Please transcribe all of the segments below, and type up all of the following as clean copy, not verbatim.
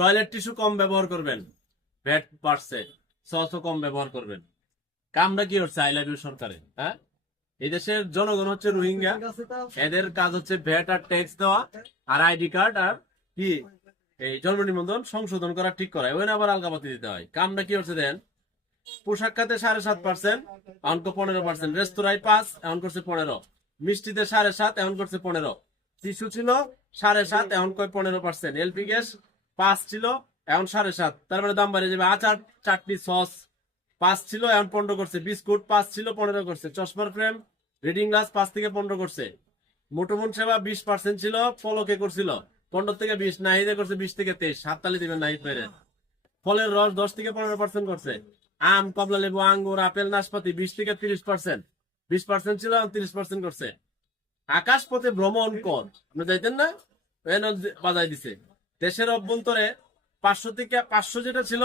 Toilet tissue কম ব্যবহার করবেন, VAT বাড়ছে, সসও কম ব্যবহার করবেন। কামটা কি হচ্ছে আই লাভ ইউ সরকারে? হ্যাঁ, এই দেশের জনগণ হচ্ছে রোহিঙ্গা, এদের কাজ হচ্ছে ভ্যাট আর ট্যাক্স দেওয়া আর আইডি কার্ড আর কি এই জন্ম নিবন্ধন সংশোধন করা, ঠিক করা, ওই আবার আলগাপাতি দিতে হয়। কামটা কি হচ্ছে দেন, পোশাক খাতে 7.5%, এখন 15%, রেস্তোরাঁয় 5, এখন করছে 15, মিষ্টিতে 7.5, এখন করছে 15, টিস্যু ছিল 7.5, এখন কয় 15%, এলপি গ্যাস 5 ছিল, এখন 7.5, তার মানে দাম বাড়িয়ে যাবে। আচার, চাটনি, সস 5 ছিল, এখন 15 করছে, বিস্কুট 5 ছিল, 15 করছে, চশমার ফ্রেম, রিডিং গ্লাস 5 থেকে 15 করছে, মুঠোমুঠ সেবা 20% ছিল, পলকে করছিল 15 থেকে 20, নাহিদে করছে 20 থেকে 23, হাততালি দিবেন নাহিদ বাইরে। ফলের রস 10 থেকে 15% করছে, আম, কমলা লেবু, আঙ্গুর, আপেল, নাশপাতি 20 থেকে 30%, 20% ছিল, 30% করছে। আকাশ পথে ভ্রমণ কর, আপনি যাইতেন না, বাজাই দিছে। দেশের অভ্যন্তরে 500 থেকে 500 যেটা ছিল,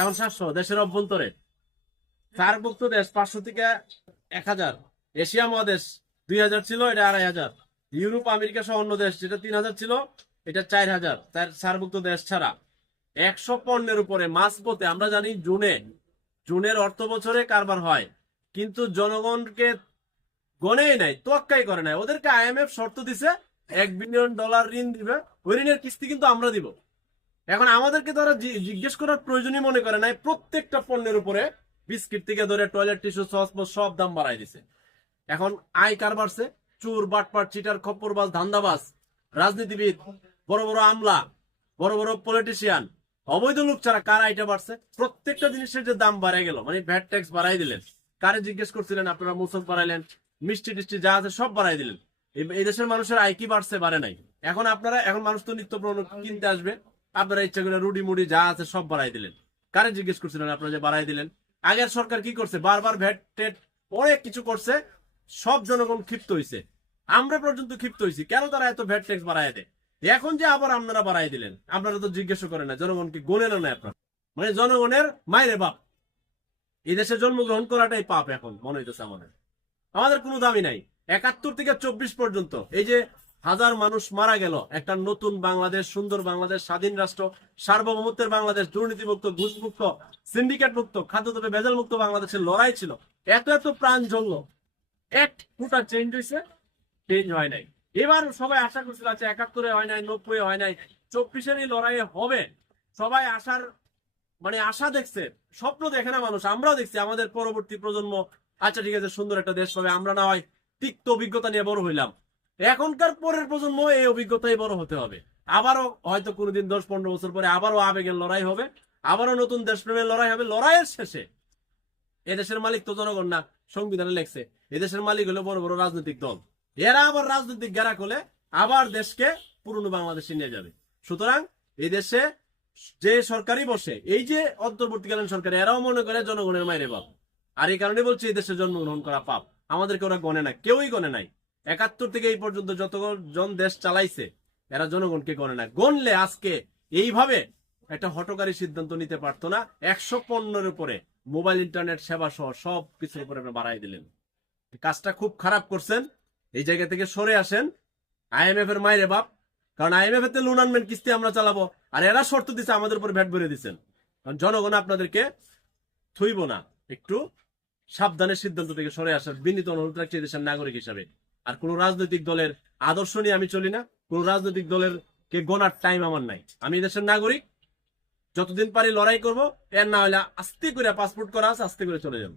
এখন 700 দেশের অভ্যন্তরে। সার্কভুক্ত দেশ 500 থেকে 1000, এশিয়া মহাদেশ 2000 ছিল, এটা 2500, ইউরোপ আমেরিকা সহ অন্য দেশ যেটা 3000 ছিল, এটা 4000, সার্কভুক্ত দেশ ছাড়া। 100 পণ্যের উপরে মাঝপথে, আমরা জানি জুনের অর্থ বছরে কারবার হয়, কিন্তু জনগণকে গণেই নাই, তোয়াক্কাই করে নাই। ওদেরকে আইএমএফ শর্ত দিছে $1 বিলিয়ন ঋণ দিবে, ওই ঋণের কিস্তি কিন্তু আমরা দিব। এখন আমাদেরকে তারা জিজ্ঞেস করার প্রয়োজনই মনে করে নাই, প্রত্যেকটা পণ্যের উপরে বিস্কিট থেকে ধরে টয়লেট টিস্যু, সস সব দাম বাড়াই দিছে। এখন আয় কার বাড়ছে? চোর, বাটপাট, চিটার, খপ্পরবাজ, ধান্দাবাজ, রাজনীতিবিদ, বড় বড় আমলা, বড় বড় পলিটিশিয়ান, অবৈধ লোক ছাড়া কার আয়টা বাড়ছে? প্রত্যেকটা জিনিসের যে দাম বাড়াই গেল, মানে ভ্যাট ট্যাক্স বাড়াই দিলেন। কারে জিজ্ঞেস করছিলেন আপনারা? মুসক বাড়াইলেন, মিষ্টি টিষ্টি যা আছে সব বাড়াই দিলেন। এই দেশের মানুষের আয় কি বাড়ছে? বাড়ে নাই। এখন মানুষ তো নিত্য কিনতে আসবে, আপনারা ইচ্ছা করে রুডি মুডি যা আছে সব বাড়াই দিলেন। কারে জিজ্ঞেস করছিলেন আপনারা যে বাড়াই দিলেন? আগের সরকার কি করছে? বারবার ভ্যাট টেট অনেক কিছু করছে, সব জনগণ ক্ষিপ্ত হয়েছে, আমরা পর্যন্ত ক্ষিপ্ত হয়েছি, কেন তারা এত ভ্যাট ট্যাক্স বাড়াই দেয়। এখন যে আবার আপনারা বাড়াই দিলেন, আপনারা তো জিজ্ঞেস করেন না, জনগণকে গোলেন না আপনারা, মানে জনগণের মায়ের বাপ। এই দেশে জন্মগ্রহণ করাটাই পাপ এখন মনে হইতেছে আমাদের কোনো দামি নাই। 71 থেকে 24 পর্যন্ত এই যে হাজার মানুষ মারা গেল, একটা নতুন বাংলাদেশ, সুন্দর বাংলাদেশ, স্বাধীন রাষ্ট্র, সার্বভৌমত্বের বাংলাদেশ, দুর্নীতিমুক্ত, ঘুষমুক্ত, সিন্ডিকেট মুক্ত, খাদ্যদ্রব্যে ভেজাল মুক্ত বাংলাদেশের লড়াই ছিল। এত প্রাণ জ্বলল, এক ফুটা চেঞ্জ হয়েছে? চেঞ্জ হয় নাই। এবার সবাই আশা করছিল, আছে 71-এ হয় নাই, 90-এ হয় নাই, 24-এর লড়াইয়ে হবে। সবাই আশা দেখছে, স্বপ্ন দেখে না মানুষ, আমরাও দেখছি আমাদের পরবর্তী প্রজন্ম আচ্ছা ঠিক আছে সুন্দর একটা দেশ পাবে, আমরা না হয় তিক্ত অভিজ্ঞতা নিয়ে বড় হইলাম। এখনকার পরের প্রজন্ম এই অভিজ্ঞতায় বড় হতে হবে। আবারও হয়তো কোনোদিন 10-15 বছর পরে আবারও আবেগের লড়াই হবে, আবারও নতুন দেশপ্রেমের লড়াই হবে। লড়াইয়ের শেষে এদেশের মালিক তো জনগণ না, সংবিধানে লেখছে এদেশের মালিক হলো বড় বড় রাজনৈতিক দল। এরা আবার রাজনৈতিক গেরা করলে আবার দেশকে পুরনো বাংলাদেশে নিয়ে যাবে। সুতরাং এই দেশে যে সরকারই বসে, এই যে অন্তর্বর্তীকালীন সরকার, এরাও মনে করে জনগণের মায়ের বাপ। আর এই কারণে বলছি এই দেশে জন্মগ্রহণ করা পাপ। আমাদেরকে ওরা গণে না, কেউই গণে নাই। 71 থেকে এই পর্যন্ত যতজন দেশ চালাইছে, এরা জনগণকে গণে না। গণলে আজকে এইভাবে একটা হঠকারী সিদ্ধান্ত নিতে পারতো না। 100 পণ্যের উপরে মোবাইল ইন্টারনেট সেবা সহ সব কিছুর উপরে বাড়াই দিলেন। কাজটা খুব খারাপ করছেন, এই জায়গা থেকে সরে আসেন। আইএমএফ এর মায়ের বাপ, কারণ আইএমএফ এতে লোন আনবেন, কিস্তি আমরা চালাবো, আর এরা শর্ত দিচ্ছে আমাদের উপর ভ্যাট ভরে দিচ্ছেন। কারণ জনগণ আপনাদেরকে থইব না, একটু সাবধানের সিদ্ধান্ত থেকে সরে আসার বিনীত অনুরোধ রাখছি দেশের নাগরিক হিসাবে। আর কোন রাজনৈতিক দলের আদর্শ নিয়ে আমি চলি না, কোন রাজনৈতিক দলের কে গোনার টাইম আমার নাই। আমি দেশের নাগরিক, যতদিন পারি লড়াই করব, এর না হলে আস্তে করে পাসপোর্ট করা আছে, আস্তে করে চলে যাবো।